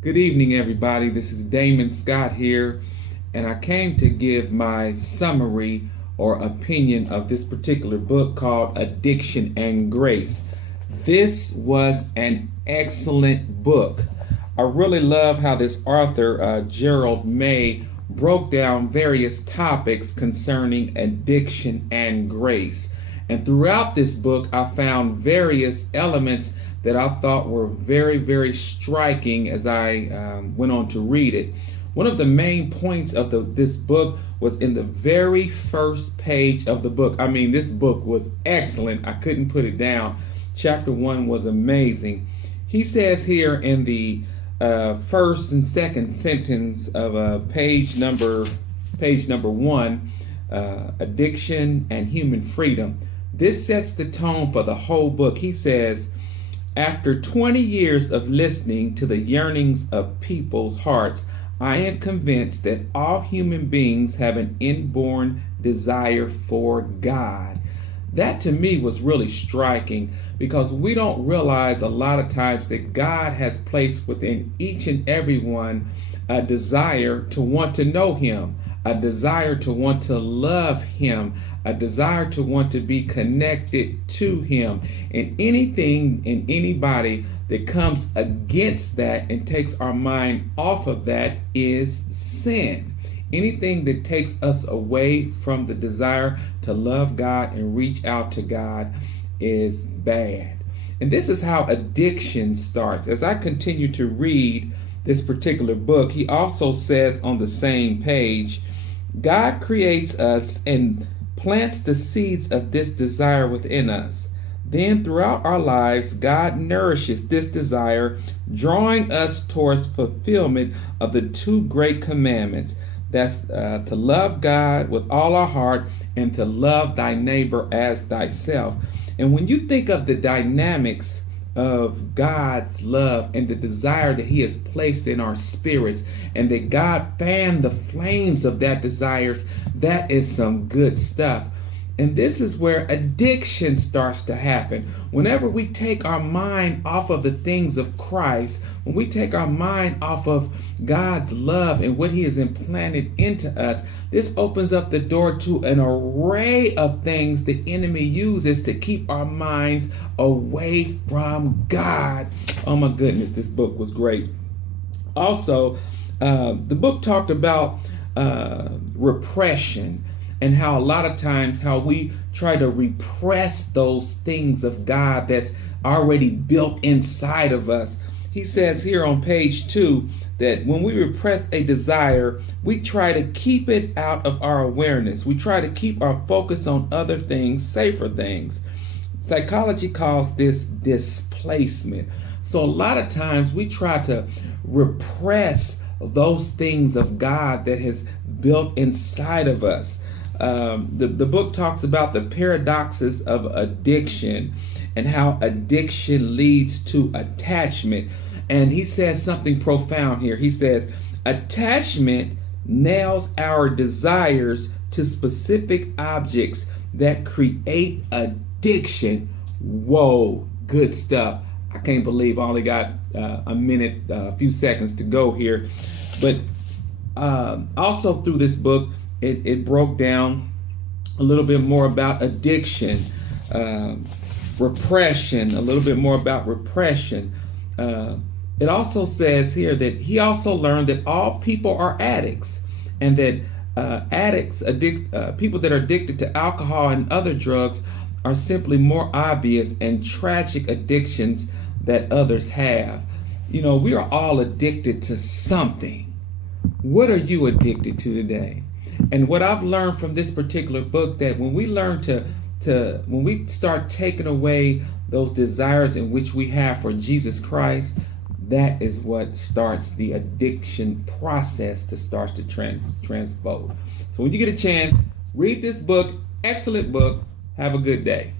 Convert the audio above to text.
Good evening, everybody. This is Damon Scott here, and I came to give my summary or opinion of this particular book called Addiction and Grace. This was an excellent book. I really love how this author, Gerald May, broke down various topics concerning addiction and grace. And throughout this book, I found various elements that I thought were very, very striking as I went on to read it. One of the main points of this book was in the very first page of the book. I mean, this book was excellent. I couldn't put it down. Chapter 1 was amazing. He says here in the first and second sentence of page number 1, addiction and human freedom. This sets the tone for the whole book. He says, after 20 years of listening to the yearnings of people's hearts, I am convinced that all human beings have an inborn desire for God. That to me was really striking because we don't realize a lot of times that God has placed within each and every one a desire to want to know Him, a desire to want to love Him, a desire to want to be connected to Him. And anything and anybody that comes against that and takes our mind off of that is sin. Anything that takes us away from the desire to love God and reach out to God is bad. And this is how addiction starts. As I continue to read this particular book, he also says on the same page, God creates us and plants the seeds of this desire within us. Then throughout our lives, God nourishes this desire, drawing us towards fulfillment of the two great commandments. That's to love God with all our heart and to love thy neighbor as thyself. And when you think of the dynamics of God's love and the desire that He has placed in our spirits, and that God fanned the flames of that desires, that is some good stuff. And this is where addiction starts to happen. Whenever we take our mind off of the things of Christ, when we take our mind off of God's love and what He has implanted into us, this opens up the door to an array of things the enemy uses to keep our minds away from God. Oh my goodness, this book was great. Also, the book talked about repression, and how a lot of times how we try to repress those things of God that's already built inside of us. He says here on page 2 that when we repress a desire, we try to keep it out of our awareness. We try to keep our focus on other things, safer things. Psychology calls this displacement. So a lot of times we try to repress those things of God that has built inside of us. The book talks about the paradoxes of addiction and how addiction leads to attachment. And he says something profound here. He says, attachment nails our desires to specific objects that create addiction. Whoa, good stuff. I can't believe I only got a few seconds to go here. But also through this book, it broke down a little bit more about addiction, repression, a little bit more about repression. It also says here that he also learned that all people are addicts, and that people that are addicted to alcohol and other drugs are simply more obvious and tragic addictions that others have. You know, we are all addicted to something. What are you addicted to today? And what I've learned from this particular book, that when we learn when we start taking away those desires in which we have for Jesus Christ, that is what starts the addiction process to start to transfold. So when you get a chance, read this book. Excellent book. Have a good day.